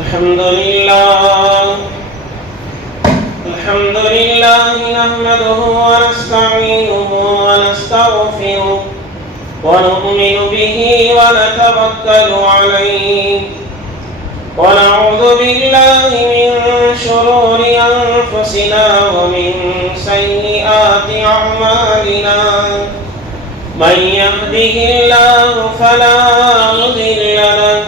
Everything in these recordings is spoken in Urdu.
الحمد لله نحمده ونستعينه ونستغفره ونؤمن به ونتوكل عليه ونعوذ بالله من شرور أنفسنا ومن سيئات أعمالنا من يهده الله فلا مضل له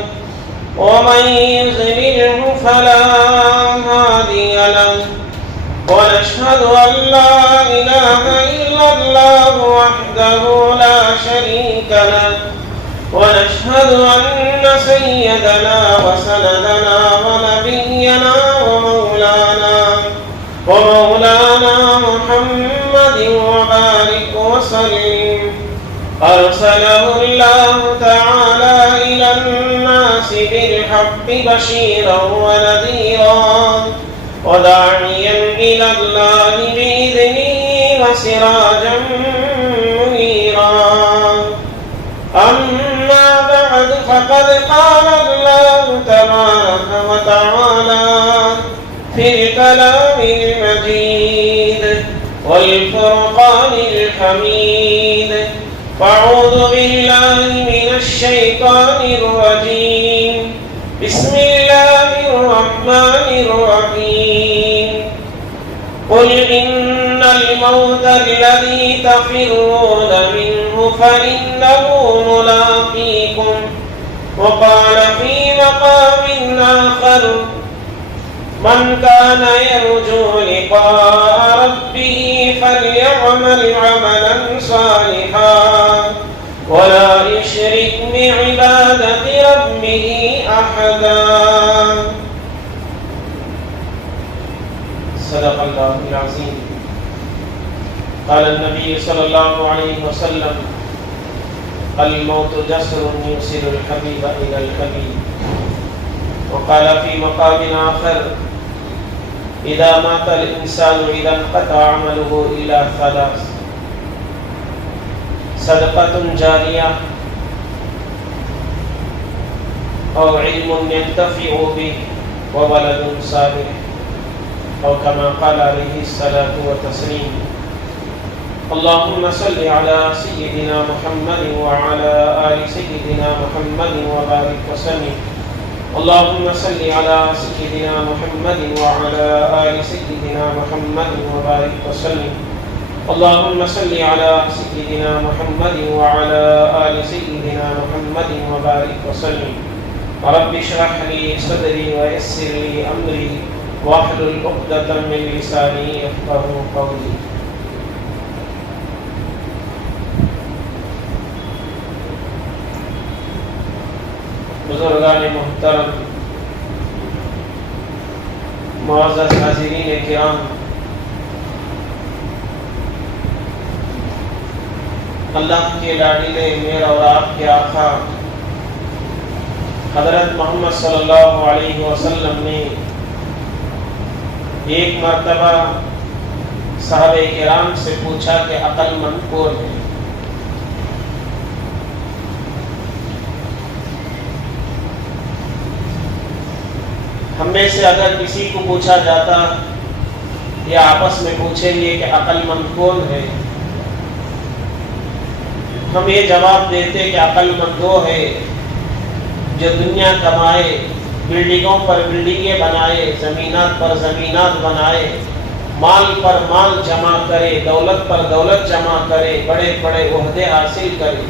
ومن يضلله فلا هادي له ونشهد أن لا إله إلا الله وحده لا شريك له ونشهد أن سيدنا وسندنا ونبينا ومولانا محمد وبارك وسلم أرسله الله تعالى إلى الناس بالحق بشيرا ونذيرا وداعيا إلى الله بإذنه وسراجا منيرا أما بعد فقد قال الله تبارك وتعالى في الكلام المجيد والفرقان الحميد فأعوذ بالله من الشيطان الرجيم بسم الله الرحمن الرحيم قل إن الموت الذي تفرون منه فإنه ملاقيكم وقال في مقام آخر من كان يرجو لقاء ربه فليعمل عملا صالحا ولا يشرك بعبادة ربه أحدا صدق الله العظيم قال النبي صلى الله عليه وسلم الموت جسر يوصل الحبيب إلى الحبيب وقال في مقام آخر إذا مات الإنسان إذا انقطع عمله إلا ثلاث صدقة جارية أو علم ينتفع به وولد صالح أو كما قال عليه الصلاة والتسليم اللهم صل على سيدنا محمد وعلى آل سيدنا محمد وبارك وسلم اللهم صل على سيدنا محمد وعلى آل سيدنا محمد وبارك وسلم اللهم صل على سيدنا محمد وعلى آل سيدنا محمد وبارك وسلم رب اشرح لي صدري ويسر لي أمري واحلل عقدة من لساني يفقهوا قولي بزرگان محترم، معزز حاضرین کرام، اللہ کے لاڈلے میرا اور آپ کے آقا حضرت محمد صلی اللہ علیہ وسلم نے ایک مرتبہ صحابہ کرام سے پوچھا کہ عقل مند کون ہے؟ ہم میں سے اگر کسی کو پوچھا جاتا یا آپس میں پوچھیں گے کہ عقل مند کون ہے، ہم یہ جواب دیتے کہ عقل مند وہ ہے جو دنیا کمائے، بلڈنگوں پر بلڈنگیں بنائے، زمینات پر زمینات بنائے، مال پر مال جمع کرے، دولت پر دولت جمع کرے، بڑے بڑے عہدے حاصل کرے،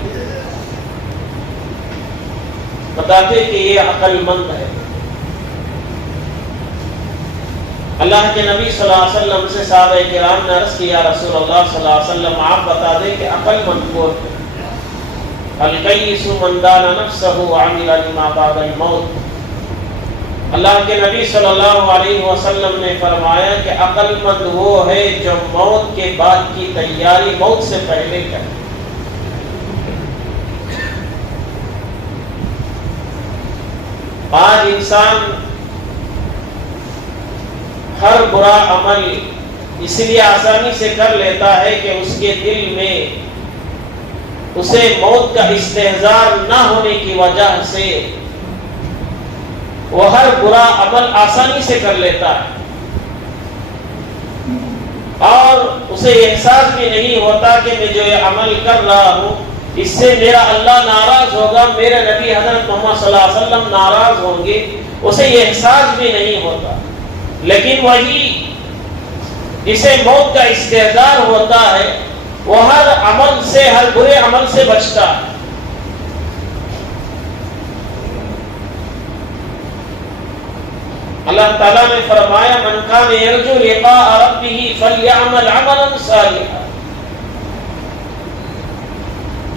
بتاتے کہ یہ عقل مند ہے۔ اللہ کے نبی صلی اللہ علیہ وسلم سے صحابہ کرام نے عرض کیا رسول اللہ صلی اللہ علیہ وسلم آپ بتا دیں کہ عقل مند کون ہے؟ القیس من دان نفسہ وعمل لما بعد الموت۔ اللہ کے نبی صلی اللہ علیہ وسلم نے فرمایا کہ عقل مند وہ ہے جو موت کے بعد کی تیاری موت سے پہلے کرے۔ آج انسان ہر برا عمل اس لیے آسانی سے کر لیتا ہے کہ اس کے دل میں اسے موت کا استحضار نہ ہونے کی وجہ سے وہ ہر برا عمل آسانی سے کر لیتا ہے اور اسے احساس بھی نہیں ہوتا کہ میں جو یہ عمل کر رہا ہوں اس سے میرا اللہ ناراض ہوگا، میرے نبی حضرت محمد صلی اللہ علیہ وسلم ناراض ہوں گے، اسے یہ احساس بھی نہیں ہوتا۔ لیکن وہی جسے موت کا استحضار ہوتا ہے وہ ہر عمل سے، ہر برے عمل سے بچتا ہے۔ اللہ تعالیٰ نے فرمایا من کان یرجو لقاء ربہ فلیعمل عملا صالحا،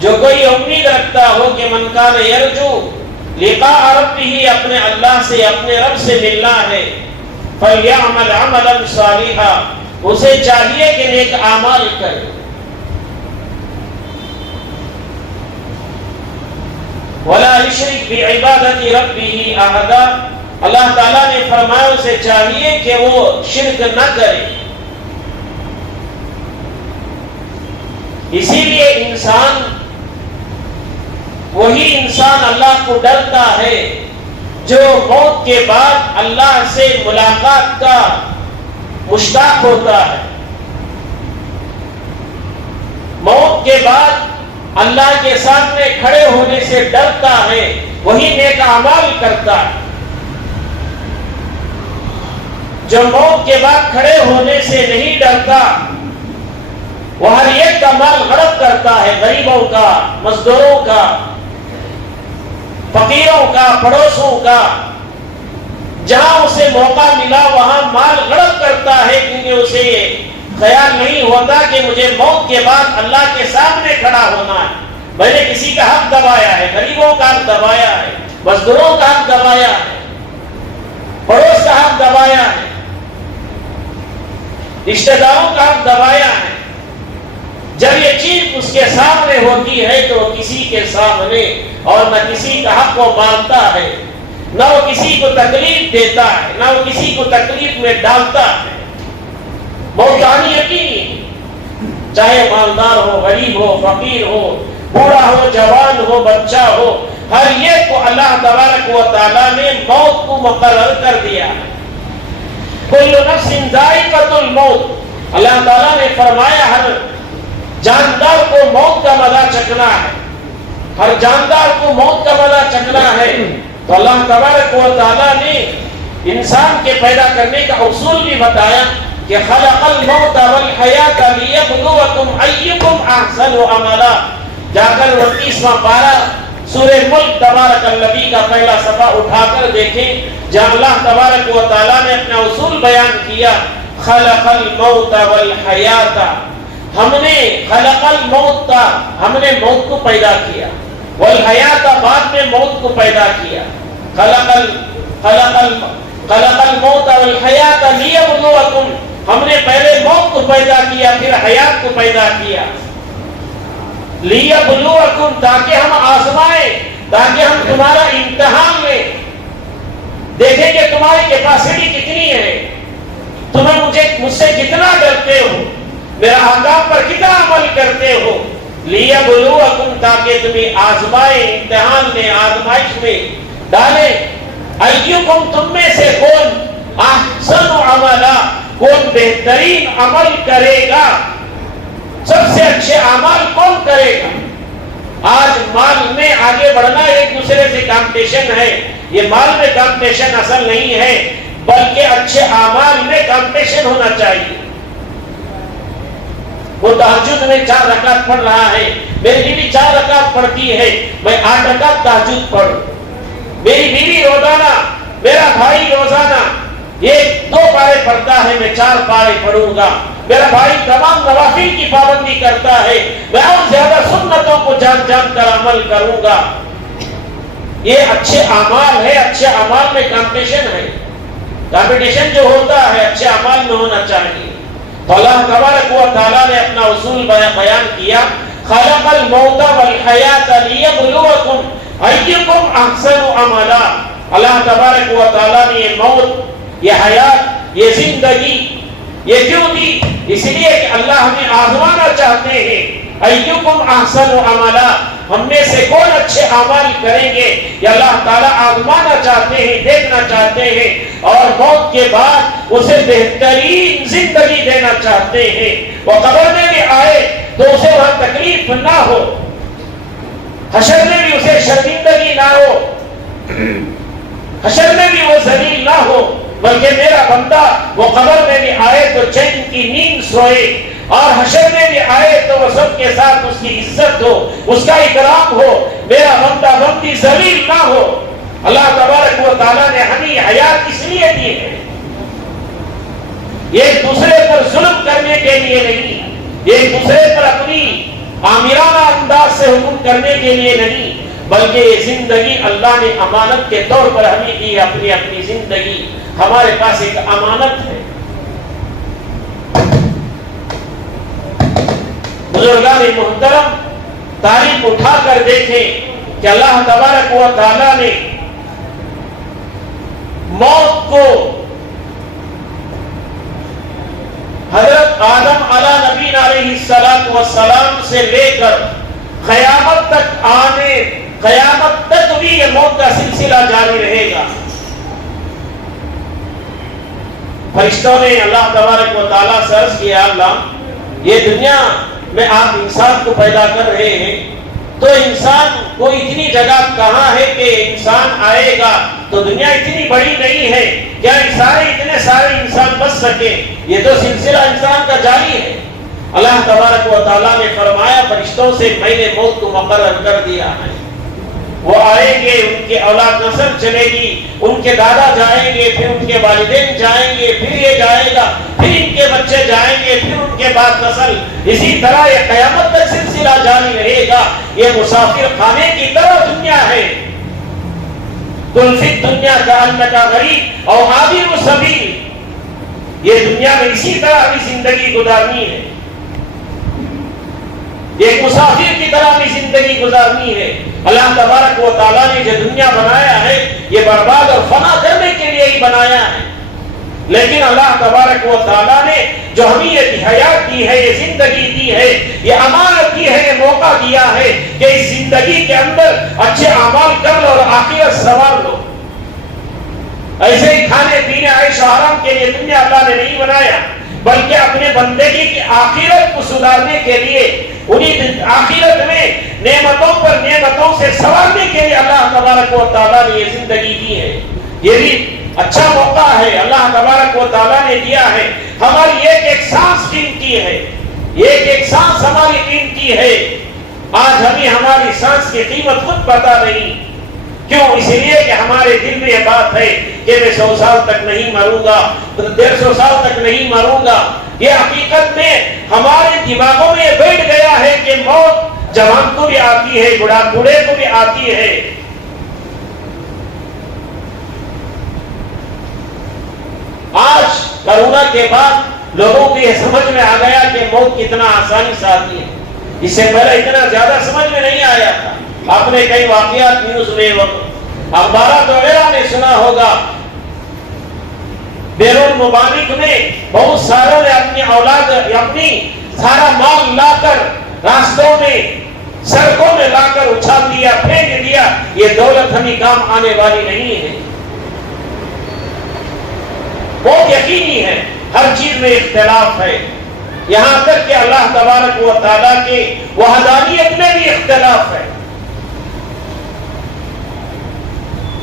جو کوئی امید رکھتا ہو کہ من کان یرجو لقاء ربہ، اپنے اللہ سے، اپنے رب سے ملنا ہے، فلیعمل عملا صالحا، اسے چاہیے کہ نیک اعمال کرے۔ ولا یشرک بعبادت ربہ احدا، اللہ تعالیٰ نے فرمایا اسے چاہیے کہ وہ شرک نہ کرے۔ اسی لیے وہی انسان اللہ کو ڈرتا ہے جو موت کے بعد اللہ سے ملاقات کا مشتاق ہوتا ہے، موت کے بعد اللہ کے سامنے کھڑے ہونے سے ڈرتا ہے، وہی نیک اعمال کرتا ہے۔ جو موت کے بعد کھڑے ہونے سے نہیں ڈرتا وہ ہر ایک کا مال غرق کرتا ہے، غریبوں کا، مزدوروں کا، فقیروں کا، پڑوسوں کا، جہاں اسے موقع ملا وہاں مال غرق کرتا ہے، کیونکہ اسے خیال نہیں ہوتا کہ مجھے موت کے بعد اللہ کے سامنے کھڑا ہونا ہے، میں نے کسی کا حق دبایا ہے، غریبوں کا حق دبایا ہے، مزدوروں کا حق دبایا ہے، پڑوس کا حق دبایا ہے، رشتہ داروں کا حق دبایا ہے۔ جب یہ چیز اس کے سامنے ہوتی ہے تو وہ کسی کے سامنے اور نہ کسی کا حق کو مانتا ہے، نہ وہ کسی کو تکلیف دیتا ہے، نہ وہ کسی کو تکلیف میں ڈالتا ہے۔ موت آنی یقینی، چاہے مالدار ہو، غریب ہو، فقیر ہو، بوڑھا ہو، جوان ہو، بچہ ہو، ہر ایک کو اللہ تبارک و تعالیٰ نے موت کو مقرر کر دیا ہے۔ کل نفس ذائقۃ الموت، اللہ تعالیٰ نے فرمایا ہر جاندار کو موت کا مزہ چکھنا ہے، ہر جاندار کو موت کا مزہ چکھنا ہے۔ تو اللہ تبارک و تعالیٰ نے انسان کے پیدا کرنے کا اصول بھی بتایا کہ خلق الموت والحیات لیبلوکم ایکم احسن عملا، جا کر 29واں پارہ سورہ ملک تبارک الذی کا پہلا صفحہ اٹھا کر دیکھیں، جہاں اللہ تبارک و تعالیٰ نے اپنا اصول بیان کیا، خلق الموت والحیات، ہم نے خلق الموت، ہم نے موت کو پیدا کیا، والحیات، بعد میں موت کو پیدا کیا، خلق الموت والحیات لیبلوکم، ہم نے پہلے موت کو پیدا کیا پھر حیات کو پیدا کیا، لیبلوکم، تاکہ ہم آزمائیں، تاکہ ہم تمہارا امتحان لیں، دیکھیں کہ تمہاری کیپیسٹی کتنی ہے، تمہیں مجھ سے کتنا ڈرتے ہو، میرا احکام پر کتنا عمل کرتے ہو، لیبلوکم، تاکہ تمہیں آزمائیں، امتحان میں، آزمائش میں ڈالیں، ایکم، تم میں سے کون احسن عملا، کون بہترین عمل کرے گا، سب سے اچھے اعمال کون کرے گا۔ آج مال میں آگے بڑھنا ایک دوسرے سے کمپٹیشن ہے، یہ مال میں کمپٹیشن اصل نہیں ہے، بلکہ اچھے اعمال میں کمپٹیشن ہونا چاہیے۔ وہ تہجد میں 4 رکعت پڑھ رہا ہے، میری بیوی 4 رکعت پڑھتی ہے، میں 8 رکعت تہجد پڑھوں، میری بیوی روزانہ، میرا بھائی روزانہ یہ 2 پارے پڑھتا ہے، میں 4 پارے پڑھوں گا، میرا بھائی تمام نوافل کی پابندی کرتا ہے، میں اور زیادہ سنتوں کو جان جان کر عمل کروں گا۔ یہ اچھے اعمال ہے، اچھے اعمال میں کمپٹیشن ہے، کمپٹیشن جو ہوتا ہے اچھے اعمال میں ہونا چاہیے۔ تو اللہ تبارک و تعالیٰ نے اپنا اصول بیان کیا، خلق الموت والحیات لیبلوکم ایکم احسن عملا، اللہ تبارک و تعالیٰ نے یہ موت، یہ حیات، یہ زندگی یہ کیوں دی؟ اس لیے کہ اللہ ہمیں آزمانا چاہتے ہیں، ایکم احسن عملا، ہم میں سے کون اچھے اعمال کریں گے؟ یہ اللہ تعالیٰ آزمانا چاہتے ہیں، دیکھنا چاہتے ہیں، اور موت کے بعد اسے بہترین زندگی دینا چاہتے ہیں۔ وہ قبر میں بھی آئے تو اسے وہاں تکلیف نہ ہو، حشر میں بھی اسے شرمندگی نہ ہو، حشر میں بھی وہ ذلیل نہ ہو، بلکہ میرا بندہ وہ قبر میں بھی آئے تو چین کی نیند سوئے، اور حشر میں بھی آئے تو وہ سب کے ساتھ اس کی عزت ہو، اس کا اکرام ہو، میرا بندہ بندی ذلیل نہ ہو۔ اللہ تبارک و تعالیٰ نے ہمیں حیات اس لیے دی ہے، ایک دوسرے پر ظلم کرنے کے لیے نہیں، ایک دوسرے پر اپنی آمرانہ انداز سے حکم کرنے کے لیے نہیں، بلکہ یہ زندگی اللہ نے امانت کے طور پر ہمیں دی۔ اپنی زندگی ہمارے پاس ایک امانت ہے۔ بزرگان محترم، تاریخ اٹھا کر دیکھیں کہ اللہ تبارک و تعالیٰ نے موت کو حضرت آدم علیہ نبی علیہ السلام سے لے کر قیامت تک بھی یہ موت کا سلسلہ جاری رہے گا۔ فرشتوں نے اللہ تبارک و تعالیٰ سے عرض کیا، اللہ یہ دنیا میں آپ انسان کو پیدا کر رہے ہیں، تو انسان کو اتنی جگہ کہاں ہے کہ انسان آئے گا؟ تو دنیا اتنی بڑی نہیں ہے، کیا اتنے سارے انسان بچ سکے؟ یہ تو سلسلہ انسان کا جاری ہے۔ اللہ تبارک و تعالیٰ نے فرمایا فرشتوں سے، میں نے موت کو مقرر کر دیا ہے، وہ آئیں گے، ان کے اولاد نسل چلے گی، ان کے دادا جائیں گے، پھر ان کے والدین جائیں گے، پھر یہ جائے گا، پھر ان کے بچے جائیں گے، پھر ان کے بعد نسل، اسی طرح یہ قیامت تک سلسلہ جاری رہے گا۔ یہ مسافر خانے کی طرح دنیا ہے۔ قل فی الدنیا کأنک غریب او عابر سبیل، یہ دنیا میں اسی طرح بھی زندگی گزارنی ہے، ایک مسافر کی طرح بھی زندگی گزارنی ہے۔ اللہ تبارک و تعالیٰ نے جو دنیا بنایا ہے یہ برباد اور فنا کرنے کے لیے ہی بنایا ہے، لیکن اللہ تبارک و تعالیٰ نے جو ہمیں یہ حیات دی ہے، یہ زندگی دی ہے، یہ امانت دی ہے، یہ موقع دیا ہے کہ اس زندگی کے اندر اچھے اعمال کر لو اور آخرت سنوار لو۔ ایسے ہی کھانے پینے عیش و آرام کے لیے دنیا اللہ نے نہیں بنایا، بلکہ اپنے بندگی کی آخرت کو سدھارنے کے لیے، انہیں آخرت میں نعمتوں پر نعمتوں سے سنوارنے کے لیے اللہ تبارک و تعالیٰ نے یہ زندگی دی ہے۔ یہ بھی اچھا موقع ہے، اللہ تبارک و تعالیٰ نے دیا ہے۔ ہماری ایک سانس قیمتی ہے، ایک سانس ہماری قیمتی ہے۔ آج ہمیں ہماری سانس کی قیمت خود پتہ نہیں، کیوں؟ اس لیے کہ ہمارے دل میں یہ بات ہے کہ میں 100 سال تک نہیں مروں گا، 150 سال تک نہیں مروں گا۔ یہ حقیقت میں ہمارے دماغوں میں یہ بیٹھ گیا ہے کہ موت جوان کو بھی آتی ہے، بوڑھے کو بھی آتی ہے۔ آج کرونا کے بعد لوگوں کو یہ سمجھ میں آ گیا کہ موت کتنا آسانی سے آتی ہے، اس سے پہلے اتنا زیادہ سمجھ میں نہیں آیا تھا۔ آپ نے کئی واقعات نیوز میں، اخبارات وغیرہ میں سنا ہوگا، بیرون ممالک میں بہت ساروں نے اپنی اولاد، اپنی سارا مال لا کر راستوں میں، سڑکوں میں لا کر اچھال دیا، پھینک دیا۔ یہ دولت ہمیں کام آنے والی نہیں ہے۔ بہت یقینی ہے، ہر چیز میں اختلاف ہے، یہاں تک کہ اللہ تبارک و تعالیٰ کے وحدانیت میں بھی اختلاف ہے۔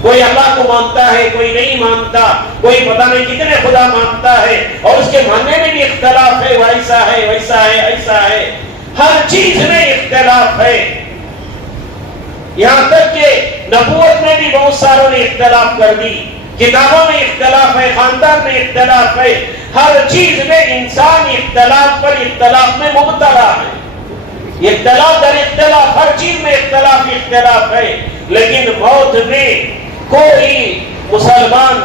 کوئی اللہ کو مانتا ہے، کوئی نہیں مانتا، کوئی پتہ نہیں کتنے خدا مانتا ہے، اور اس کے ماننے میں بھی اختلاف ہے، ویسا ہے، ویسا ہے، ایسا ہے، ہر چیز میں اختلاف ہے۔ یہاں تک کہ نبوت میں بھی بہت ساروں نے اختلاف کر دی، کتابوں میں اختلاف ہے، خاندان میں اختلاف ہے، ہر چیز میں انسان اختلاف پر اختلاف میں مبتلا ہے۔ اختلاف در اختلاف، ہر چیز میں اختلاف ہے، لیکن موت میں کوئی مسلمان،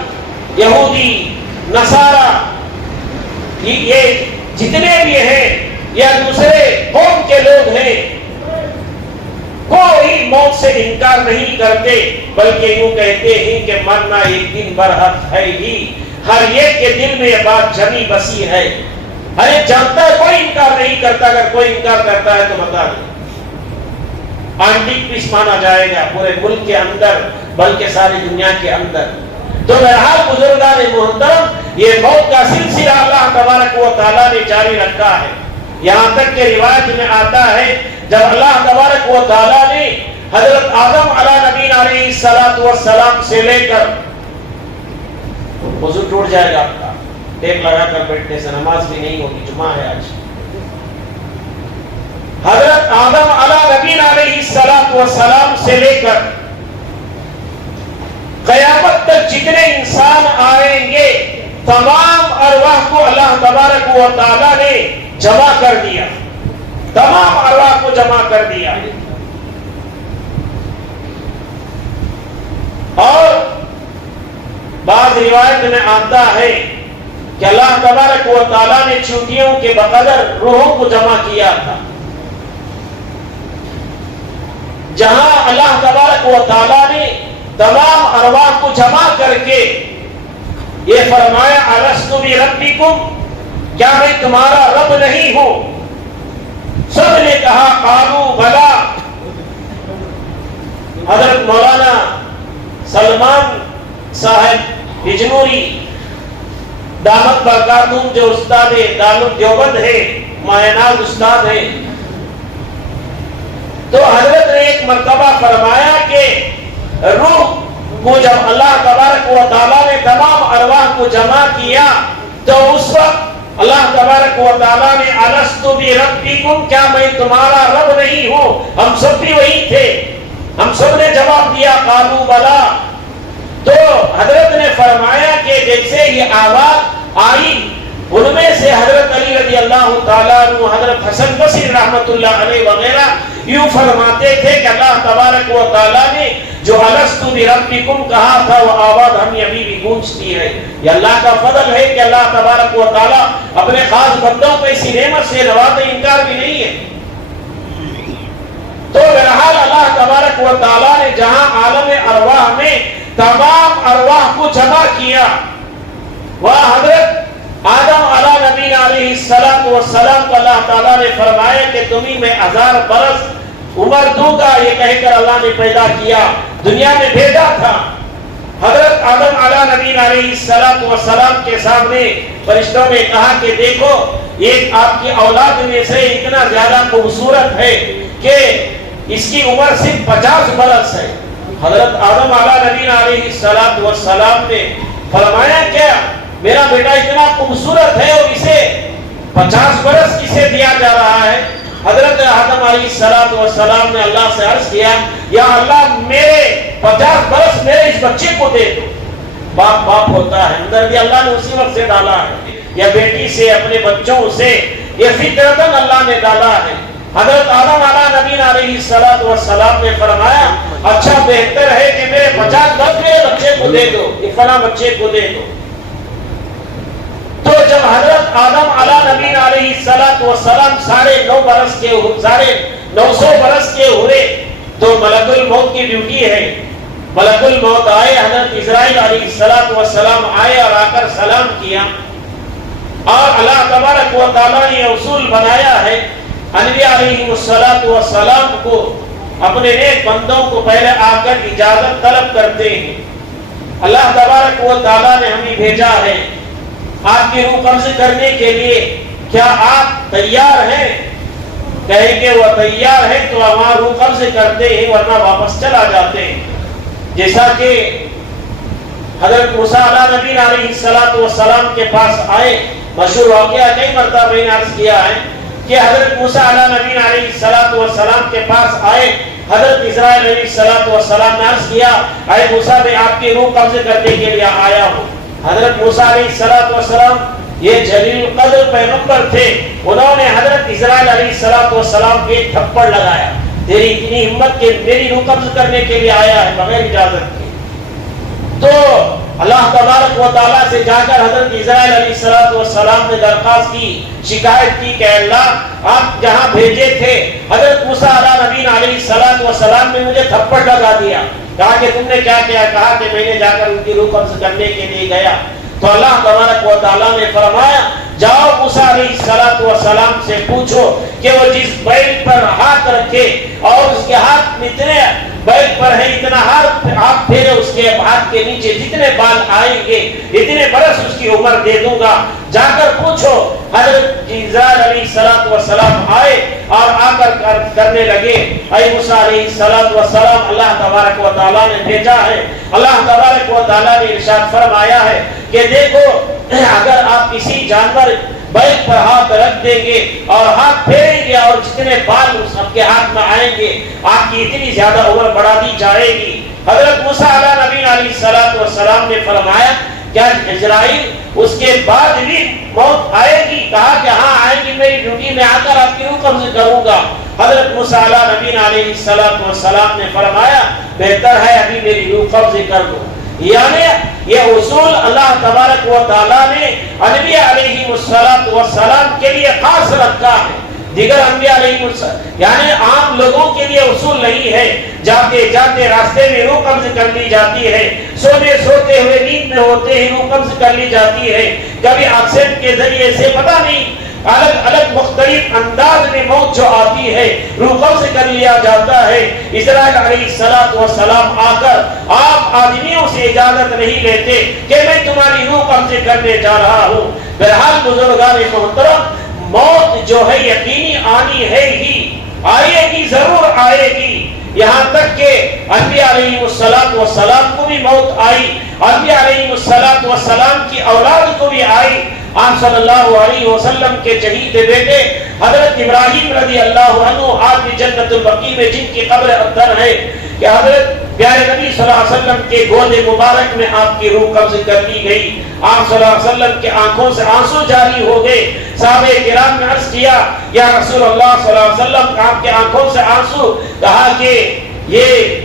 یہودی، نصارہ، یہ جتنے بھی ہیں یا دوسرے قوم کے لوگ ہیں، کوئی موت سے انکار نہیں کرتے، بلکہ یوں کہتے ہیں کہ مرنا ایک دن برحق ہے ہی۔ ہر ایک کے دل میں یہ بات جمی بسی ہے، ہر ایک جانتا ہے، کوئی انکار نہیں کرتا۔ اگر کوئی انکار کرتا ہے تو بتا دیں۔ آنٹک پیس مانا جائے گا پورے ملک کے اندر بلکہ ساری دنیا کے اندر۔ تو بہرحال بزرگان محترم یہ موت کا سلسلہ اللہ تبارک و تعالیٰ نے جاری رکھا ہے، یہاں تک کہ روایت میں آتا ہے جب اللہ تبارک و تعالیٰ نے حضرت آدم علیہ نبینا علیہ السلام سے لے کر وضو ٹوٹ جائے گا آپ کا، ٹیک لگا کر بیٹھنے سے نماز بھی نہیں ہوگی، جمعہ ہے آج۔ حضرت آدم علیہ نبینا علیہ السلام سے لے کر قیامت تک جتنے انسان آئیں گے تمام ارواح کو اللہ تبارک و تعالیٰ نے جمع کر دیا، تمام ارواح کو جمع کر دیا۔ اور بعض روایت میں آتا ہے کہ اللہ تبارک و تعالیٰ نے چونٹیوں کے بقدر روحوں کو جمع کیا تھا، جہاں اللہ تبارک و تعالیٰ نے تمام ارواح کو جمع کر کے یہ فرمایا الستو بربکم، کیا میں تمہارا رب نہیں ہوں؟ سب نے کہا قالوا بلا۔ حضرت مولانا سلمان صاحب بجنوری دامت برکاتہم جو استاد دارالعلوم دیوبند ہے، مایناز استاد ہے، تو حضرت نے ایک مرتبہ فرمایا کہ روح کو جب اللہ تبارک و تعالیٰ نے تمام ارواح کو جمع کیا تو اس وقت اللہ تبارک و تعالیٰ نے الستو بربکم، کیا میں تمہارا رب نہیں ہوں؟ ہم سب بھی وہی تھے، ہم سب نے جواب دیا قالوا بلا۔ تو حضرت نے فرمایا کہ جیسے یہ آواز آئی ان میں سے حضرت علی رضی اللہ تعالیٰ عنہ، حضرت حسن بصری رحمت اللہ علیہ وغیرہ یوں فرماتے تھے کہ اللہ تبارک و تعالیٰ نے جو الستو بربکم کہا تھا وہ آواز ہمیں ابھی بھی گونجتی ہے۔ یہ اللہ کا فضل ہے کہ اللہ تبارک و تعالیٰ اپنے خاص بندوں کو اسی نعمت سے نوازے، انکار بھی نہیں ہے۔ تو بہرحال اللہ تبارک و تعالیٰ نے جہاں عالم ارواح میں تمام ارواح کو جمع کیا، وہاں حضرت آدم علیہ نبینا علیہ السلام کو اللہ تعالیٰ نے فرمایا کہ تمہیں میں 1000 برس عمر دوں گا، یہ کہہ کر اللہ نے پیدا کیا، دنیا میں بھیجا تھا۔ حضرت آدم علیہ نبینا علیہ السلام کے سامنے فرشتوں نے کہا کہ دیکھو ایک آپ کی اولاد میں سے اتنا زیادہ خوبصورت ہے کہ اس کی عمر صرف 50 برس ہے۔ حضرت آدم علیہ نبینا علیہ السلام نے فرمایا کیا میرا بیٹا اتنا خوبصورت ہے اور اسے 50 برس کسے دیا جا رہا ہے؟ حضرت آدم علیہ السلام نے اللہ سے عرض کیا یا اللہ میرے 50 برس میرے اس بچے کو دے دو۔ باپ ہوتا ہے، اندر بھی اللہ نے اسی وقت سے ڈالا ہے، یا بیٹی سے اپنے بچوں سے یہ فطرتاً اللہ نے ڈالا ہے۔ حضرت آدم علیہ نبینا علیہ السلام نے فرمایا اچھا بہتر ہے کہ میرے 50 برس میرے بچے کو دے دو، فلاں بچے کو دے دو۔ تو جب حضرت آدم علیہ نبینا علیہ السلام 950 برس کے ہوئے تو ملک الموت کی ڈیوٹی ہے، ملک الموت آئے، حضرت اسرائیل علیہ السلام آئے اور آ کر سلام کیا، اور اللہ تبارک و تعالیٰ نے اصول بنایا ہے انبیاء علیہ السلام کو اپنے نیک بندوں کو پہلے آ کر اجازت طلب کرتے ہیں۔ اللہ تبارک و تعالیٰ نے ہمیں بھیجا ہے آپ کی روح قبض کرنے کے لیے، کیا آپ تیار ہیں؟ کہیں کہ وہ تیار ہے تو ہمارا روح قبض کرتے ہیں ورنہ واپس چلا جاتے ہیں۔ جیسا کہ حضرت موسیٰ علیہ نبینا علیہ السلام کے پاس آئے، مشہور واقعہ کئی مرتبہ میں نے عرض کیا ہے کہ حضرت موسیٰ علیہ نبینا علیہ السلام کے پاس آئے، حضرت اسرائیل علیہ السلام نے عرض کیا اے موسیٰ میں آپ کی روح قبض کرنے کے لیے آیا ہوں۔ حضرت موسیٰ علیہ السلام یہ جلیل القدر پیغمبر تھے، انہوں نے حضرت اسرائیل علیہ السلام کو ایک تھپڑ لگایا، تیری اتنی ہمت کہ میری روح قبض کرنے کے لیے آیا ہے بغیر اجازت کے۔ تو اللہ تبارک و تعالیٰ سے جا کر حضرت اسرائیل علیہ السلام نے درخواست کی، شکایت کی کہ اللہ آپ جہاں بھیجے تھے حضرت موسیٰ علیہ نبینا علیہ السلام نے مجھے تھپڑ لگا دیا، کہا کہ تم نے کیا کیا؟ کہا کہ میں نے جا کر ان کی روح قبض کرنے کے لیے گیا تو اللہ تبارک و تعالیٰ نے فرمایا جاؤ موسیٰ علیہ السلام سے پوچھو کہ وہ جس بیل پر ہاتھ رکھے اور اس کے ہاتھ میں اتنے بیل پر ہے اتنا ہاتھ پھیرے اس کے ہاتھ کے نیچے جتنے بال آئیں گے اتنے برس اس کی عمر دے دوں گا. جا کر پوچھو. حضرت جبرائیل علیہ السلام آئے اور آ کر کرنے لگے اے موسیٰ علیہ السلام اللہ تبارک و تعالیٰ نے بھیجا ہے. اللہ تبارک و تعالیٰ نے ارشاد فرمایا ہے کہ دیکھو اگر آپ کسی جانور بیل پر ہاتھ رکھ دیں گے اور ہاتھ پھیریں گے اور جتنے بال اس آپ کے ہاتھ میں آئیں گے آپ کی اتنی زیادہ عمر بڑھا دی جائے گی. حضرت موسیٰ علیہ السلام نے فرمایا کیا جبرائیل اس کے بعد بھی موت آئے گی؟ کہا کہ ہاں آئے گی، میری ڈیوٹی میں آ کر آپ کی روح قبض کروں گا. حضرت موسیٰ علیہ السلام نے فرمایا بہتر ہے ابھی میری روح قبض کر دو. یعنی یہ اصول اللہ تبارک و تعالیٰ نے انبیاء علیہ السلام کے لیے خاص رکھا ہے. دیگر انبیاء علیہ السلام یعنی عام لوگوں کے لیے اصول نہیں ہے. جاتے جاتے راستے میں روح قبض کر لی جاتی ہے، سوتے ہوئے نیند میں ہوتے ہی روح قبض کر لی جاتی ہے، کبھی آکسیجن کے ذریعے سے پتہ نہیں الگ الگ مختلف انداز میں موت جو آتی ہے روح قبض کر لیا جاتا ہے. اسرائیل علیہ السلام آ کر عام آدمیوں سے اجازت نہیں لیتے کہ میں تمہاری روح قبض کرنے جا رہا ہوں. بہرحال بزرگان محترم موت جو ہے یقینی آنی ہے ہی، آئے گی ضرور آئے گی. یہاں تک کہ انبیاء علیہ السلام کو بھی موت آئی، انبیاء علیہ السلام کی اولاد کو بھی آئی. آپ صلی اللہ علیہ وسلم کے شہید بیٹے حضرت ابراہیم رضی اللہ عنہ آج بھی جنت البقیع میں جن کی قبر اندر ہے کہ حضرت پیارے نبی صلی اللہ علیہ وسلم کے گود مبارک میں آپ کی روح قبض کر لی گئی. آپ صلی اللہ علیہ وسلم کے آنکھوں سے آنسو جاری ہو گئے. صحابہ کرام نے عرض کیا یا رسول اللہ صلی اللہ علیہ وسلم آپ کے آنکھوں سے آنسو؟ کہا کہ یہ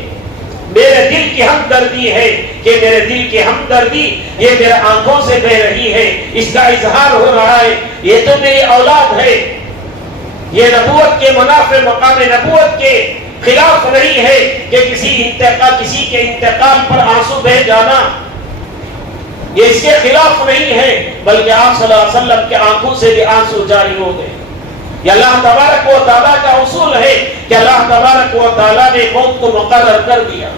میرے دل کی ہمدردی ہے، کہ میرے دل کی ہمدردی یہ میرے آنکھوں سے بہ رہی ہے، اس کا اظہار ہو رہا ہے. یہ تو میری اولاد ہے، یہ نبوت کے منافع مقام نبوت کے خلاف نہیں ہے کہ کسی کے انتقال پر آنسو بہ جانا، یہ اس کے خلاف نہیں ہے، بلکہ آپ صلی اللہ علیہ وسلم کے آنکھوں سے بھی آنسو جاری ہو گئے. یہ اللہ تبارک و تعالیٰ کا اصول ہے کہ اللہ تبارک و تعالیٰ نے موت کو مقرر کر دیا،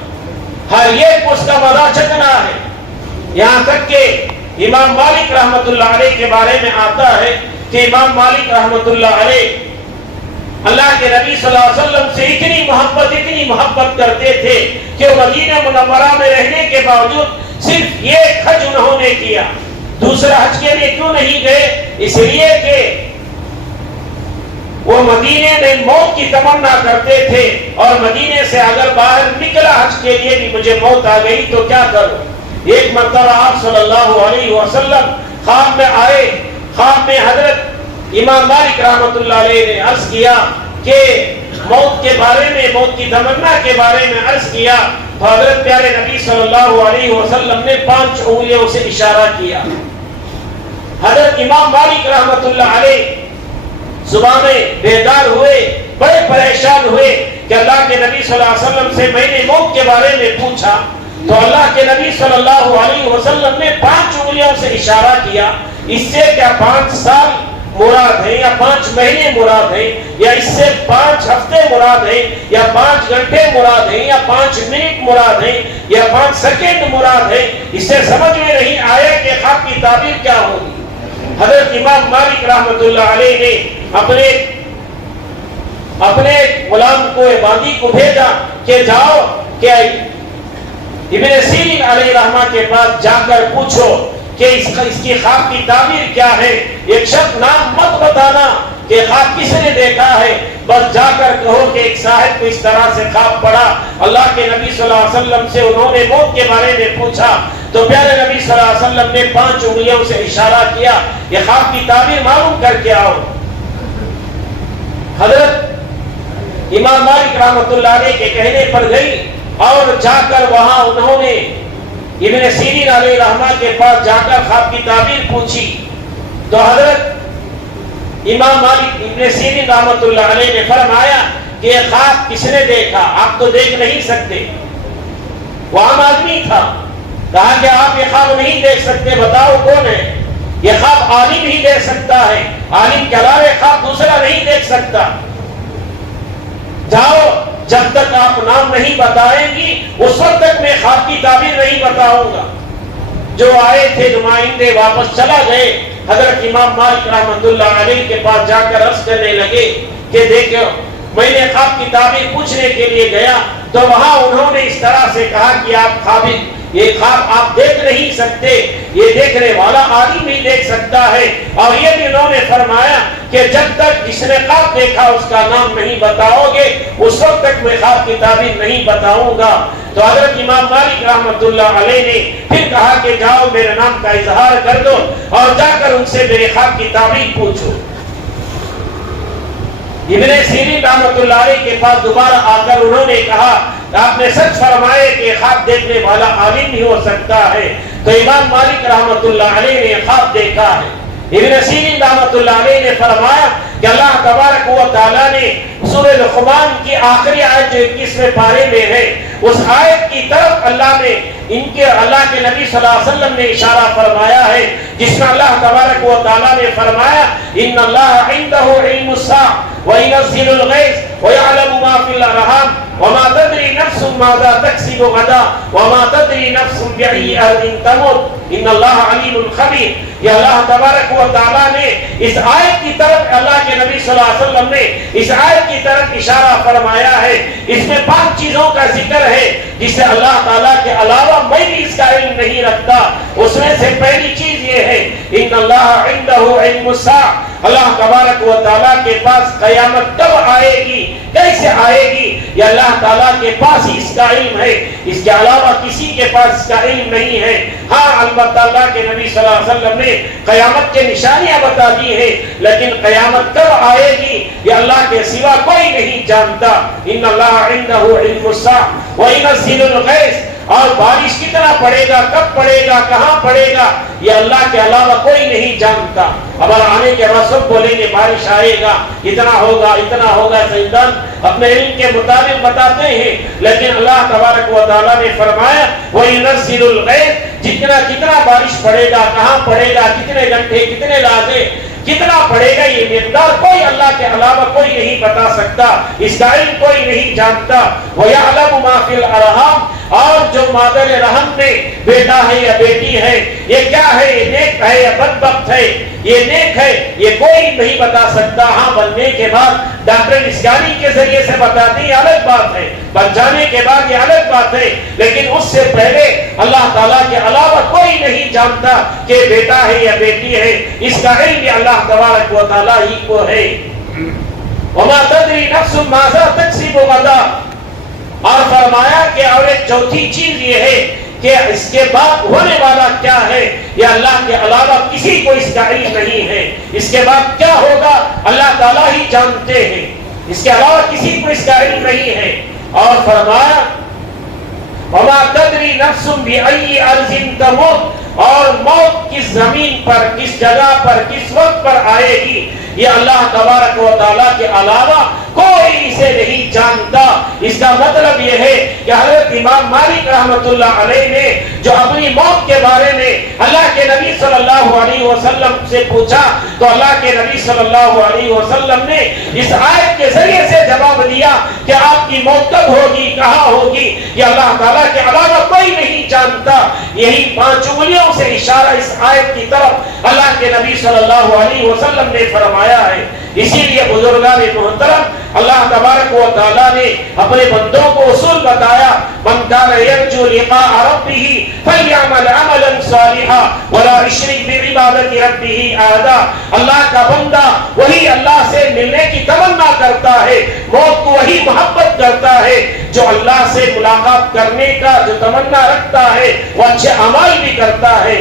ہر ایک اس کا مزہ چکنا ہے. یہاں تک کہ امام مالک رحمت اللہ علیہ کے بارے میں آتا ہے کہ امام مالک رحمت اللہ علیہ اللہ کے نبی صلی اللہ علیہ وسلم سے اتنی محبت کرتے تھے کہ وہ مدینہ منورہ میں رہنے کے باوجود صرف ایک حج انہوں نے کیا. دوسرا حج کے لیے کیوں نہیں گئے؟ اس لیے کہ وہ مدینے میں موت کی تمنا کرتے تھے اور مدینے سے اگر باہر نکلا حج کے لیے بھی مجھے موت آ گئی تو کیا کروں. ایک مرتبہ آپ صلی اللہ علیہ وسلم خواب میں آئے. خواب میں حضرت امام مالک رحمت اللہ علیہ نے عرض کیا کہ موت کے بارے میں، موت کی تمنا کے بارے میں عرض کیا تو حضرت پیارے نبی صلی اللہ علیہ وسلم نے 5 انگلیوں سے اشارہ کیا. حضرت امام مالک رحمت اللہ علیہ صبح میں بیدار ہوئے، بڑے پریشان ہوئے کہ اللہ کے نبی صلی اللہ علیہ وسلم سے میں نے موت کے بارے میں پوچھا تو اللہ کے نبی صلی اللہ علیہ وسلم نے 5 انگلیوں سے اشارہ کیا. اس سے کیا 5 سال مراد ہے یا 5 مہینے مراد ہے یا اس سے 5 ہفتے مراد ہے یا 5 گھنٹے مراد ہے یا 5 منٹ مراد ہے یا 5 سیکنڈ مراد ہے؟ اس سے سمجھ میں نہیں آیا کہ خواب کی تعبیر کیا ہوگی. حضرت امام مالک رحمت اللہ علیہ نے اپنے غلام کو باندی کو بھیجا کہ جاؤ کہ ابن سیرین علیہ رحمہ کے پاس جا کر پوچھو کہ اس کی خواب کی تعبیر کیا ہے. ایک شخص نام مت بتانا کہ خواب کس نے دیکھا ہے، بس جا کر کہو کہ ایک صاحب کو اس طرح سے خواب پڑا. اللہ کے نبی صلی اللہ علیہ وسلم سے انہوں نے موت کے بارے میں پوچھا تو پیارے نبی صلی اللہ علیہ وسلم نے 5 انگلیوں سے اشارہ کیا یہ خواب کی تعبیر معلوم کر کے آؤ. حضرت امام مالک رحمت اللہ علیہ کے کہنے پر گئی اور جا کر وہاں انہوں نے ابن سیرین علیہ رحمہ کے پاس جا کر خواب کی تعبیر پوچھی تو حضرت امام مالک ابن سیرین رحمت اللہ علیہ نے فرمایا کہ یہ خواب کس نے دیکھا؟ آپ تو دیکھ نہیں سکتے. وہ عام آدمی تھا. کہا کہ آپ یہ خواب نہیں دیکھ سکتے، بتاؤ کون ہے؟ یہ خواب عالم ہی دیکھ سکتا ہے، عالم کے علاوہ خواب دوسرا نہیں دیکھ سکتا۔ جاؤ، جب تک آپ نام نہیں بتائیں گی اس وقت تک میں خواب کی تعبیر نہیں بتاؤں گا۔ جو آئے تھے نمائندے واپس چلا گئے۔ حضرت امام مالک رحمۃ اللہ علیہ کے پاس جا کر عرض کرنے لگے کہ دیکھو میں نے خواب کی تعبیر پوچھنے کے لیے گیا تو وہاں انہوں نے اس طرح سے کہا کہ آپ یہ خواب آپ دیکھ نہیں سکتے، یہ دیکھنے والا عالم ہی دیکھ سکتا ہے۔ اور یہ بھی انہوں نے فرمایا کہ جب تک جس نے خواب دیکھا اس کا نام نہیں بتاؤ گے اس وقت تک میں خواب کی تعبیر نہیں بتاؤں گا۔ تو حضرت امام مالک رحمۃ اللہ علیہ نے پھر کہا کہ جاؤ میرے نام کا اظہار کر دو اور جا کر ان سے میرے خواب کی تعبیر پوچھو۔ ابن سیرین رحمۃ اللہ علیہ کے پاس دوبارہ آ کر انہوں نے کہا آپ نے سچ فرمائے کہ خواب دیکھنے والا عالم ہی ہو سکتا ہے۔ تو امام مالک رحمۃ اللہ علیہ نے خواب دیکھا ہے۔ ابن سیرین رحمۃ اللہ علیہ نے فرمایا کہ اللہ تبارک و تعالیٰ نے سورہ لقمان کی آخری آیت جو 21ویں پارے میں ہے اس آیت کی طرف اللہ کے نبی صلی اللہ علیہ وسلم نے اشارہ فرمایا ہے، جس میں اللہ تبارک و تعالیٰ نے فرمایا ان اللہ عنده علم الساعة وينزل الغيث ويعلم ما في الارحام وما تدري نفس ماذا تكسب غدا وما تدري نفس بأي أرض تموت ان اللہ علیم خبیر۔ یہ اللہ تبارک و تعالیٰ نے اس آیت کی طرف اللہ کے نبی صلی اللہ علیہ وسلم نے اس آیت کی طرف اشارہ فرمایا ہے۔ اس میں 5 چیزوں کا ذکر ہے جس سے اللہ تعالیٰ کے علاوہ میں بھی اس کا علم نہیں رکھتا۔ اس میں سے پہلی چیز یہ ہے ان اللہ عنده علم الساعة، اللہ تبارک و تعالیٰ کے پاس قیامت کب آئے گی، کیسے آئے گی، یہ اللہ تعالیٰ کے پاس ہی اس کا علم ہے، اس کے علاوہ کسی کے پاس اس کا علم نہیں ہے۔ ہاں البتہ اللہ کے نبی صلی اللہ علیہ وسلم نے قیامت کے نشانیاں بتا دی ہیں، لیکن قیامت کب آئے گی یہ اللہ کے سوا کوئی نہیں جانتا۔ ان اللہ عنده علم الساعة وينزل الغيث، اور بارش کتنا پڑے گا، کب پڑے گا، کہاں پڑے گا، یہ اللہ کے علاوہ کوئی نہیں جانتا۔ اب آنے کے بعد سب بولیں گے بارش آئے گا، اتنا ہوگا اتنا ہوگا، سائنسدان اپنے علم کے مطابق بتاتے ہیں، لیکن اللہ تبارک و تعالیٰ نے فرمایا وَيُنَزِّلُ الْغَيْثَ، جتنا بارش پڑے گا، کہاں پڑے گا، کتنے گھنٹے، کتنے لحظے، کتنا پڑے گا، یہ مقدار کوئی اللہ کے علاوہ کوئی نہیں بتا سکتا، اس کا علم کوئی نہیں جانتا۔ وَيَعْلَمُ مَا فِي الْأَرْحَامِ، اور جو مادر رحم میں بیٹا ہے یا بیٹی ہے یہ کیا ہے، یہ نیک ہے یا بدبخت ہے، یہ نیک ہے یہ کوئی نہیں بتا سکتا۔ ہاں بننے کے بعد ڈاکٹر اسکیننگ کے ذریعے سے بتاتے ہیں الگ بات ہے، بن جانے کے بعد یہ الگ بات ہے، لیکن اس سے پہلے اللہ تعالیٰ کے علاوہ کوئی نہیں جانتا کہ بیٹا ہے یا بیٹی ہے، اس کا علم بھی اللہ تبارک و تعالیٰ ہی کو ہے۔ وَمَا تَدْرِي نَفْسٌ مَاذَا تَكْسِبُ غَدًا، اور فرمایا کہ اور ایک چوتھی چیز یہ ہے کہ اس کے بعد ہونے والا کیا ہے یہ اللہ کے علاوہ کسی کو اس کا علم نہیں ہے۔ اس کے بعد کیا ہوگا اللہ تعالیٰ ہی جانتے ہیں، اس کے علاوہ کسی کو اس کا علم نہیں ہے۔ اور فرمایا وَمَا تَدْرِي نَفْسٌ بِأَيِّ أَرْضٍ تَمُوتُ، اور موت کس زمین پر، کس جگہ پر، کس وقت پر آئے گی یہ اللہ تبارک و تعالیٰ کے علاوہ کوئی اسے نہیں جانتا۔ اس کا مطلب یہ ہے کہ حضرت امام مالک رحمۃ اللہ علیہ نے جو اپنی موت کے بارے میں اللہ کے نبی صلی اللہ علیہ وسلم سے پوچھا تو اللہ کے نبی صلی اللہ علیہ وسلم نے اس آیت کے ذریعے سے جواب دیا کہ آپ کی موت کب ہوگی، کہاں ہوگی، یہ اللہ تعالیٰ کے علاوہ کوئی نہیں جانتا۔ یہی 5 انگلیوں سے اشارہ اس آیت کی طرف اللہ کے نبی صلی اللہ علیہ وسلم نے فرمایا ہے۔ اسی لیے بزرگان محترم اللہ تبارک و تعالیٰ نے اپنے بندوں کو اصول بتایا من کان یرجو لقاء ربہ فلیعمل عملا صالحا ولا یشرک بعبادۃ ربہ احدا۔ اللہ کا بندہ وہی اللہ سے ملنے کی تمنا کرتا ہے، موت کو وہی محبت کرتا ہے جو اللہ سے ملاقات کرنے کا جو تمنا رکھتا ہے وہ اچھے اعمال بھی کرتا ہے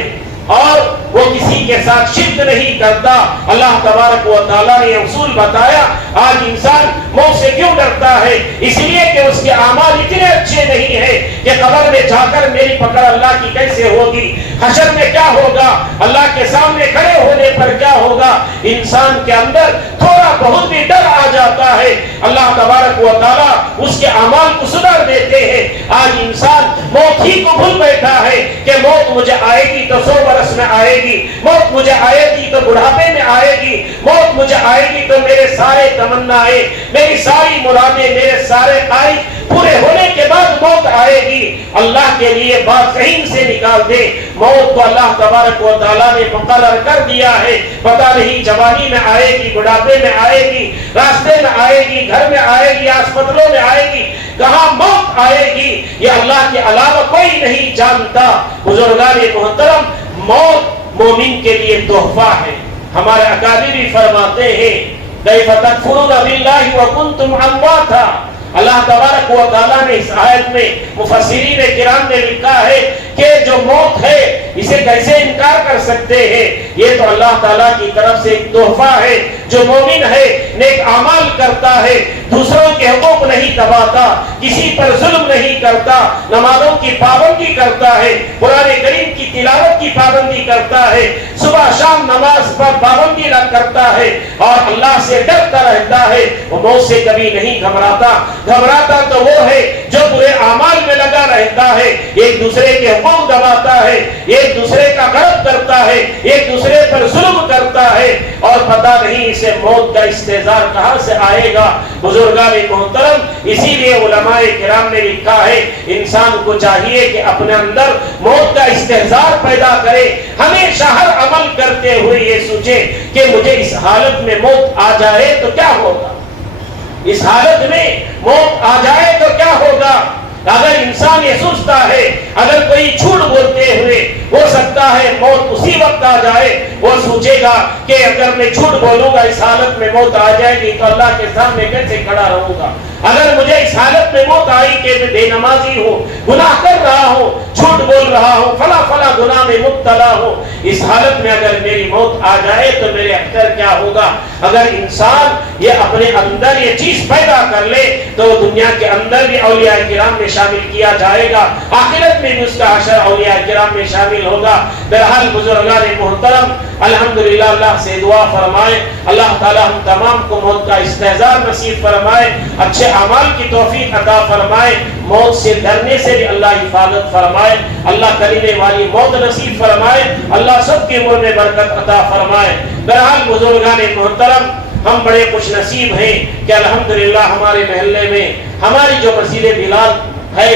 اور وہ کسی کے ساتھ شرک نہیں کرتا۔ اللہ تبارک و تعالیٰ نے اصول بتایا آج انسان موت سے کیوں ڈرتا ہے؟ اس لیے کہ اس کے اعمال اتنے اچھے نہیں ہیں کہ قبر میں جا کر میری پکڑ اللہ کی کیسے ہوگی، حشر میں کیا ہوگا، اللہ کے سامنے کھڑے ہونے پر کیا ہوگا۔ انسان کے اندر تھوڑا بہت بھی ڈر آ جاتا ہے، اللہ تبارک و تعالیٰ اس کے اعمال کو سدھار دیتے ہیں۔ آج انسان موت ہی کو بھول بیٹھا ہے کہ موت مجھے آئے گی تو 100 برس میں آئے گی، موت مجھے آئے گی تو بڑھاپے میں آئے گی، موت مجھے آئے گی تو میرے سارے تمنائیں، میری ساری مرادیں، میرے سارے خواہش پورے ہونے کے بعد موت آئے گی۔ اللہ کے لیے بات ذہن سے نکال دے، موت کو اللہ تبارک و تعالیٰ نے مقرر کر دیا ہے، پتہ نہیں جوانی میں آئے گی، بڑھاپے میں آئے گی، راستے میں آئے گی، گھر میں آئے گی، ہسپتالوں میں آئے گی، کہاں موت آئے گی یہ اللہ کے علاوہ کوئی نہیں جانتا۔ بزرگان محترم، موت مومن کے لیے تحفہ ہے۔ ہمارے اکابر بھی فرماتے ہیں کیف تکفرون باللہ وکنتم امواتا۔ اللہ تبارک و تعالیٰ نے اس آیت میں مفسرین کرام نے لکھا ہے کہ جو موت ہے اسے کیسے انکار کر سکتے ہیں؟ یہ تو اللہ تعالیٰ کی طرف سے ایک تحفہ ہے۔ جو مومن ہے نیک اعمال کرتا ہے، دوسروں کے حقوق نہیں دباتا، کسی پر ظلم نہیں کرتا، نمازوں کی پابندی کرتا ہے، قرآن کریم کی تلاوت کی پابندی کرتا ہے، صبح شام نماز پر پابندی کرتا ہے اور اللہ سے ڈرتا رہتا ہے، وہ موت سے کبھی نہیں گھبراتا۔ گھبراتا تو وہ ہے جو برے اعمال میں لگا رہتا ہے، ایک دوسرے کے حقوق دباتا ہے، ایک دوسرے کا غلط کرتا ہے، ایک دوسرے پر ظلم کرتا ہے اور پتہ نہیں اسے موت کا استحضار کہاں سے آئے گا۔ بزرگان محترم، اسی لیے علماء کرام نے لکھا ہے انسان کو چاہیے کہ اپنے اندر موت کا استحضار پیدا کرے، ہمیشہ ہر عمل کرتے ہوئے یہ سوچے کہ مجھے اس حالت میں موت آ جائے تو کیا ہوگا، اس حالت میں موت آ جائے تو کیا ہوگا۔ اگر انسان یہ سوچتا ہے، اگر کوئی جھوٹ بولتے ہوئے ہو سکتا ہے موت اسی وقت آ جائے، وہ سوچے گا کہ اگر میں جھوٹ بولوں گا اس حالت میں موت آ جائے گی تو اللہ کے سامنے کیسے کھڑا رہوں گا۔ اگر مجھے اس حالت میں موت آئی کہ میں بے نمازی ہوں، گناہ کر رہا ہوں، جھوٹ بول رہا ہوں، فلاں فلاں گناہ میں مبتلا ہوں، اس حالت میں اگر میری موت آ جائے تو میرے اختر کیا ہوگا۔ اگر انسان یہ اپنے اندر یہ چیز پیدا کر لے تو دنیا کے اندر بھی اولیاء کرام میں شامل کیا جائے گا، آخرت میں بھی اس کا حشر اولیاء کرام میں شامل ہوگا۔ بہرحال بزرگان محترم، الحمدللہ اللہ سے دعا فرمائے اللہ تعالی ہم تمام کو موت کا استحضار نصیب فرمائے، اچھے اعمال کی توفیق عطا فرمائے، موت سے ڈرنے سے بھی اللہ حفاظت فرمائے، اللہ کرینے والی موت نصیب فرمائے، اللہ سب کی عمر میں برکت عطا فرمائے۔ بہرحال بزرگان محترم، ہم بڑے خوش نصیب ہیں کہ الحمدللہ ہمارے محلے میں ہماری جو مسجد بلال ہے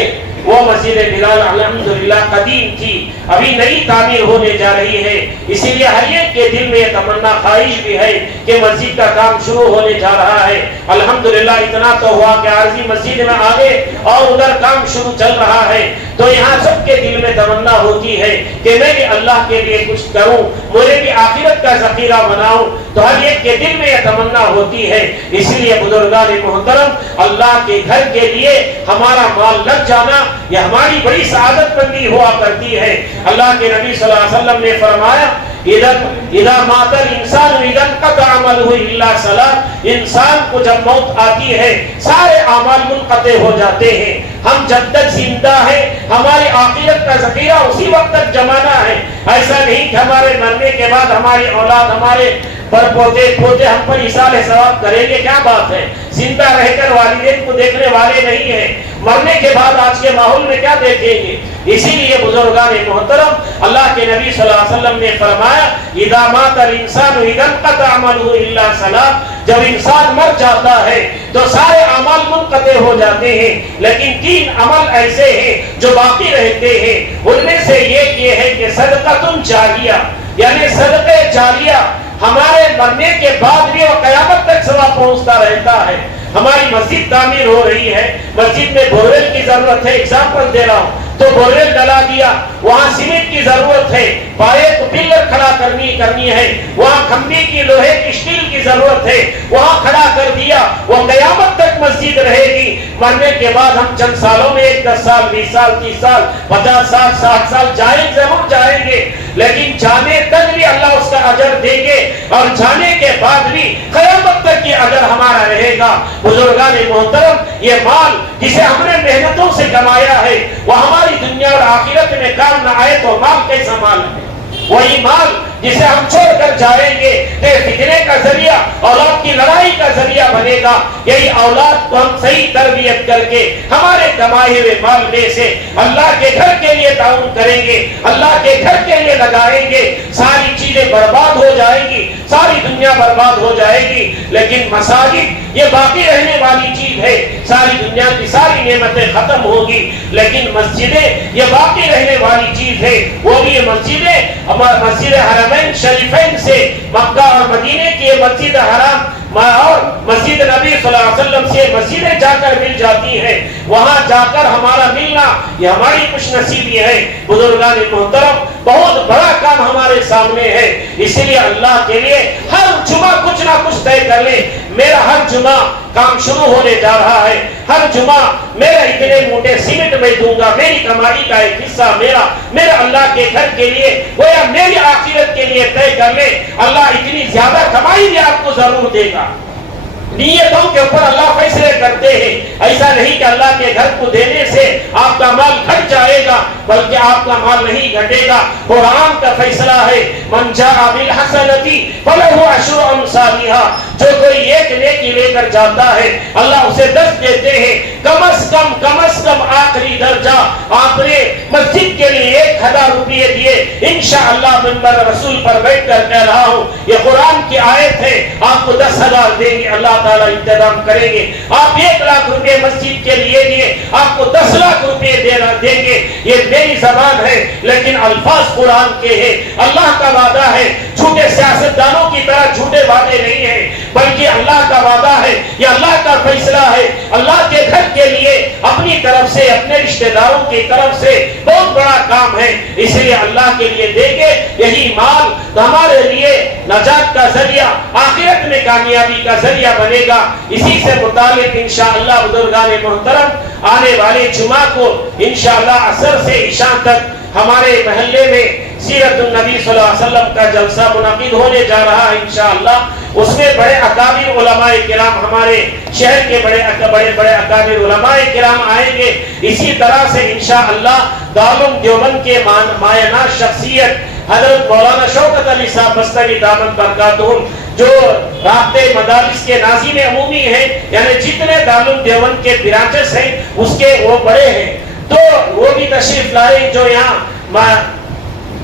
وہ مسجد بلال الحمدللہ قدیم تھی، ابھی نئی تعمیر ہونے جا رہی ہے، اسی لیے ہر ایک کے دل میں یہ تمنا خواہش بھی ہے کہ مسجد کا کام شروع ہونے جا رہا ہے۔ الحمدللہ اتنا تو ہوا کہ عارضی مسجد میں آگے اور ادھر کام شروع چل رہا ہے، تو یہاں سب کے دل میں تمنا ہوتی ہے کہ میں بھی اللہ کے لیے کچھ کروں، مجھے بھی آخرت کا ذخیرہ بناؤں، تو ہر ایک کے دل میں یہ تمنا ہوتی ہے۔ اسی لیے بزرگان محترم، اللہ کے گھر کے لیے ہمارا مال لگ جانا یہ ہماری بڑی سعادت مندی ہوا کرتی ہے۔ اللہ کے نبی صلی اللہ علیہ وسلم نے فرمایا اذا مات الانسان اذا انقطع عمله الا صلاۃ، انسان کو جب موت آتی ہے سارے اعمال منقطع ہو جاتے ہیں۔ ہم جب تک زندہ ہیں ہماری آخرت کا ذخیرہ اسی وقت تک جمانا ہے، ایسا نہیں کہ ہمارے مرنے کے بعد ہماری اولاد ہمارے پر پوتے ہم پر ایصال ثواب کریں گے، کیا بات ہے۔ زندہ رہ کر والدین کو دیکھنے والے نہیں ہیں، مرنے کے بعد آج کے ماحول میں کیا دیکھیں گے۔ اسی لیے بزرگان محترم، اللہ کے نبی صلی اللہ علیہ وسلم نے فرمایا اذا مات الانسان اذا انقطع عمله الا صلاۃ، جب انسان مر جاتا ہے تو سارے اعمال منقطع ہو جاتے ہیں، لیکن 3 عمل ایسے ہیں جو باقی رہتے ہیں، ان میں سے ایک یہ ہے کہ صدقۃ جاریہ، یعنی صدقہ جاریہ ہمارے مرنے کے بعد بھی وہ قیامت تک ثواب پہنچتا رہتا ہے۔ ہماری مسجد تعمیر ہو رہی ہے، مسجد میں بورویل کی ضرورت ہے، ایگزامپل دے رہا ہوں، تو بورویل ڈلا دیا، وہاں سیمنٹ کی ضرورت ہے، پائے کو پلر کھڑا کرنی ہے، وہاں کھمبی کی لوہے کی اسٹیل کی ضرورت ہے، وہاں کھڑا کر دیا، وہ قیامت تک مسجد رہے گی۔ مرنے کے بعد ہم چند سالوں میں 10 سال 20 سال 30 سال 50 سال 60 سال جائیں ضرور جائیں گے، لیکن جانے تک بھی اللہ اس کا اجر دیں گے۔ اور جانے کے بعد بھی قیامت تک کی اگر ہمارا رہے گا، بزرگان محترم یہ مال جسے ہم نے محنتوں سے کمایا ہے وہ ہماری دنیا اور آخرت میں کام نہ آئے تو مال کیسا مال ہے؟ وہی مال جسے ہم چھوڑ کر جائیں گے فتنے کا ذریعہ، اولاد کی لڑائی کا ذریعہ بنے گا۔ یہی اولاد کو ہم صحیح تربیت کر کے ہمارے کمائے ہوئے مال میں سے اللہ کے گھر کے لیے تعاون کریں گے، اللہ کے گھر کے لیے لگائیں گے، ساری چیزیں برباد ہو جائیں گی، ساری دنیا برباد ہو جائے گی، لیکن مساجد یہ باقی رہنے والی چیز ہے۔ ساری دنیا کی ساری نعمتیں ختم ہوگی لیکن مسجدیں یہ باقی رہنے والی چیز ہے۔ وہ بھی یہ مسجدیں مسجد حرمین شریفین سے مکہ اور مدینے کی مسجد حرام اور مسجد نبی صلی اللہ علیہ وسلم سے مسجدیں جا کر مل جاتی ہیں، وہاں جا کر ہمارا ملنا یہ ہماری خوش نصیبی ہے۔ بزرگان محترم بہت بڑا کام ہمارے سامنے ہے، اسی لیے اللہ کے لیے ہر جمعہ کچھ نہ کچھ طے کر لیں۔ میرا ہر جمعہ کام شروع ہونے جا رہا ہے، ہر جمعہ میرا اتنے موٹے سیمنٹ میں دوں گا، میری کمائی کا ایک حصہ میرا اللہ کے گھر کے لیے گویا میری آخرت کے لیے طے کر لے۔ اللہ اتنی زیادہ کمائی بھی آپ کو ضرور دے گا۔ نیتوں کے اوپر اللہ فیصلے کرتے ہیں، ایسا نہیں کہ اللہ کے گھر کو دینے سے آپ کا مال گھٹ جائے گا، بلکہ آپ کا مال نہیں گھٹے گا۔ قرآن کا فیصلہ ہے من جاء بالحسنۃ فلہ عشر امثالھا، جو کوئی ایک نیکی لے کر جاتا ہے اللہ اسے 10 دیتے ہیں۔ کم از کم آخری درجہ آپ نے مسجد کے لیے 1000 روپئے دیے، انشاءاللہ منبر رسول پر بیٹھ کر کہہ رہا ہوں یہ قرآن کی آیت ہے، آپ کو 10,000 دیں گے، اللہ تعالیٰ انتظام کریں گے۔ آپ 1 لاکھ روپے مسجد کے لیے دیے، آپ کو 10 لاکھ روپے دیں گے۔ یہ میری زبان ہے لیکن الفاظ قرآن کے ہیں، اللہ کا وعدہ ہے، جھوٹے سیاستدانوں کی طرح جھوٹے وعدے نہیں ہیں، بلکہ اللہ کا وعدہ ہے، یہ اللہ کا فیصلہ ہے۔ اللہ کے گھر کے لیے اپنی طرف سے اپنے رشتہ داروں کی طرف سے بہت بڑا کام ہے، اس لیے اللہ کے لیے دیں گے۔ یہی مال ہمارے لیے نجات کا ذریعہ، آخرت میں کامیابی کا ذریعہ بنے گا۔ اسی سے متعلق انشاءاللہ بزرگان محترم آنے والے جمعہ کو انشاءاللہ عصر سے عشاء تک ہمارے محلے میں سیرت النبی صلی اللہ علیہ وسلم کا جلسہ منعقد ہونے جا رہا ہے انشاءاللہ۔ اس میں بڑے اکابر علماء کرام، ہمارے شہر کے بڑے اکابر علماء کرام آئیں گے۔ اسی طرح سے انشاءاللہ دارالعلوم دیوبند کے مایہ شخصیت حضرت مولانا شوکت علی صاحب بستری دامن برکاتہم، جو رابطے مدارس کے ناظم عمومی ہیں، یعنی جتنے دارالعلوم دیوبند کے برانچز ہیں اس کے وہ بڑے ہیں، تو وہ بھی تشریف لائے۔ جو یہاں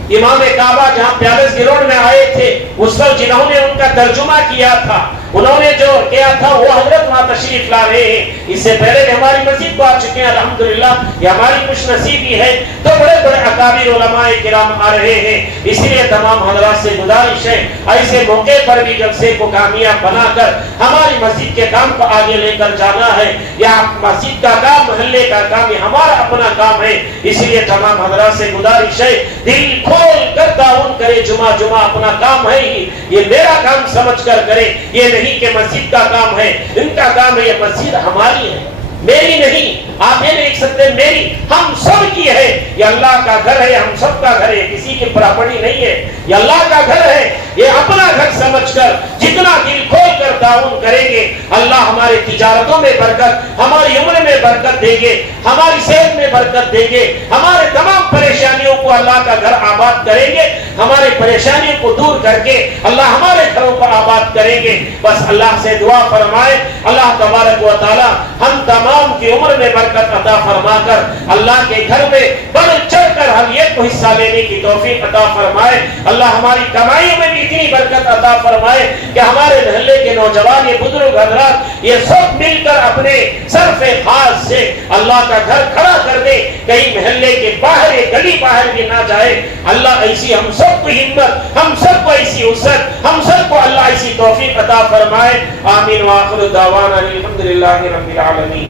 امام کعبہ جہاں پیالس گراؤنڈ میں آئے تھے اس وقت جنہوں نے ان کا ترجمہ کیا تھا، انہوں نے جو کیا تھا وہ حضرت وہاں تشریف لا رہے ہیں۔ اس سے پہلے بھی ہماری مسجد کو آ چکے ہیں، الحمدللہ یہ ہماری خوش نصیبی ہے۔ تو بڑے اکابر علماء کرام آ رہے ہیں، اس لیے تمام حضرات سے گزارش ہے ایسے موقع پر بھی جلسے کو کامیاب بنا کر ہماری مسجد کے کام کو آگے لے کر جانا ہے۔ یا مسجد کا کام، محلے کا کام یہ ہمارا اپنا کام ہے، اس لیے تمام حضرات سے گزارش ہے دل کھول کر تعاون کرے۔ جمعہ اپنا کام ہے ہی، یہ میرا کام سمجھ کر کرے، یہ نہیں کہ مسجد کا کام ہے، ان کا کام ہے۔ یہ مسجد ہماری ہے، میری نہیں، آپ یہ دیکھ سکتے میری، ہم سب کی ہے۔ یہ اللہ کا گھر ہے، ہم سب کا گھر ہے، کسی کی پراپرٹی نہیں ہے، یہ اللہ کا گھر ہے۔ یہ اپنا گھر سمجھ کر جتنا دل کھول کر تعاون کریں گے اللہ ہمارے تجارتوں میں برکت، ہماری عمر میں برکت دیں گے، ہماری صحت میں برکت دیں گے، ہمارے تمام پریشانیوں کو اللہ کا گھر آباد کریں گے، ہمارے پریشانیوں کو دور کر کے اللہ ہمارے گھروں کو آباد کریں گے۔ بس اللہ سے دعا فرمائے اللہ تبارک و تعالی ہم تمام کی عمر میں برکت عطا فرما کر اللہ کے گھر میں بڑھ چڑھ کر ہر ایک کو حصہ لینے کی توفیق عطا فرمائے۔ اللہ ہماری کمائیوں میں بھی اتنی برکت عطا فرمائے کہ ہمارے محلے کے نوجوان، یہ بزرگ حضرات، یہ سب مل کر اپنے صرف خاص سے اللہ کا گھر کھڑا کر دے، کہیں محلے کے باہر گلی باہر بھی نہ جائے۔ اللہ ایسی ہم سب کو ہمت، ہم سب کو ایسی وسعت، ہم سب کو اللہ ایسی توفیق عطا فرمائے۔ آمین وآخر دعوانا الحمدللہ رب العالمین۔